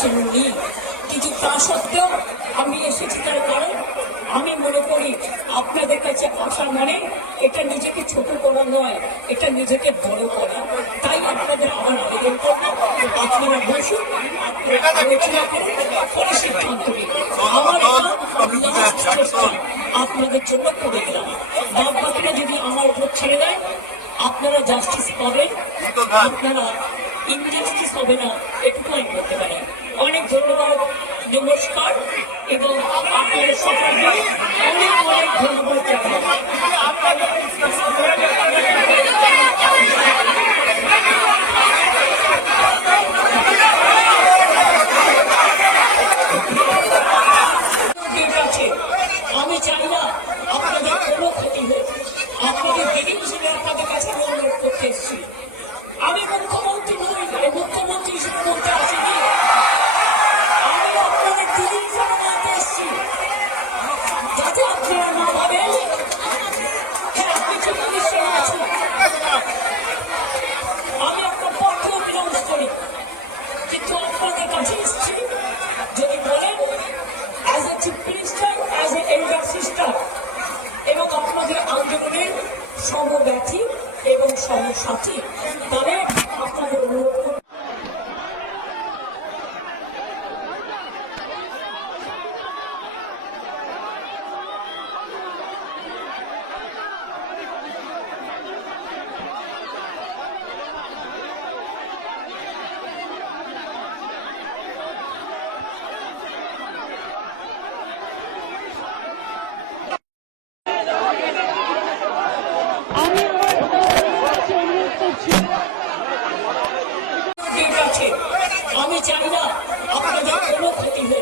আসেননি কিন্তু তা সত্ত্বেও আমি এসেছি তার কারণ আমি মনে করি আপনাদের কাছে আসা মানে এটা নিজেকে ছোট করা নয় এটা নিজেকে বড় করা। তাই আপনাদের আমার আবেদন করব। আপনারা বসুন আপনারা আলোচনা করুন পরে সিদ্ধান্ত নিন আপনাদের জন্য করে দিলাম। বাদ যদি আমার উপর ছেড়ে দেয় আপনারা জাস্টিস পাবেন। আপনারা ইনজাস্টিস হবে না এটুকু আমি বলতে পারি। অনেক ধন্যবাদ নমস্কার এবং আপনাদের সকলকে chief minister as a elder sister এবং আপনাদের আন্দোলনের সমব্যথী এবং সমসাথী তবে আপনাদের অনুরোধ করব আমি আমার অনুরোধ করছি আমি চাই না। আপনাদের কোনো ক্ষতি হোক।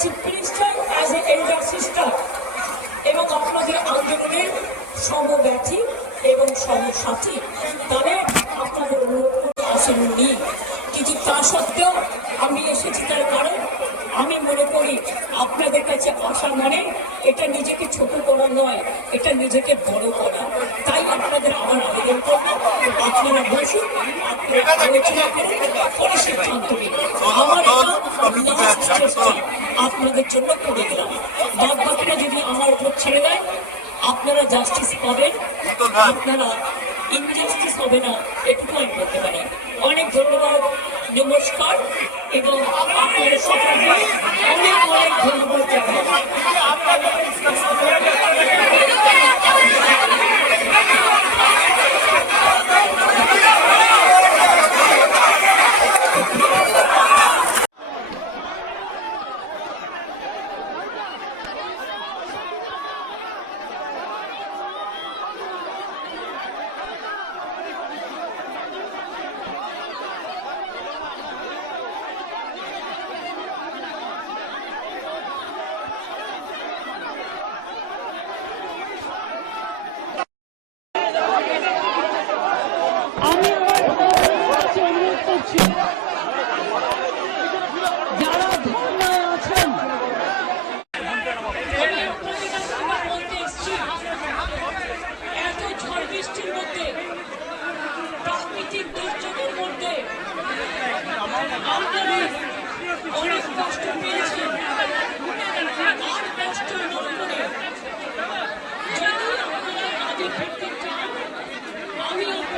Chief minister as a elder sister এবং আপনাদের আন্দোলনের সমব্যথী এবং সমসাথী। তবে আপনাদের অনুরোধ করতে আসেননি কিন্তু তা সত্ত্বেও আমি এসেছি তার কারণ আমি মনে করি আপনাদের কাছে আসা মানে এটা নিজেকে ছোট করা নয় এটা নিজেকে বড় করা। তাই আপনাদের আমার আবেদন করব। আপনারা বসুন আপনারা আলোচনা করুন পরে সিদ্ধান্ত নিন। আমার এটা last চেষ্টা আপনাদের জন্য করে দিলাম বাদ বাকিটা যদি আমার উপর ছেড়ে দেয় আপনারা জাস্টিস পাবেন আপনারা ইনজাস্টিস হবে না এটুকু আমি বলতে পারি। অনেক ধন্যবাদ নমস্কার এবং আপনাদের সকলকে অনেক অনেক ধন্যবাদ জানাই।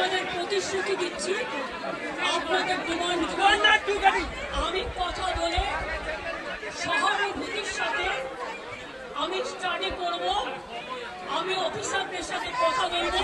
আপনাদের প্রতিশ্রুতি দিচ্ছি। আপনাদের আমি কথা বলে শহরের সাথে আমি স্টাডি করব, আমি অফিসারদের সাথে কথা বলব।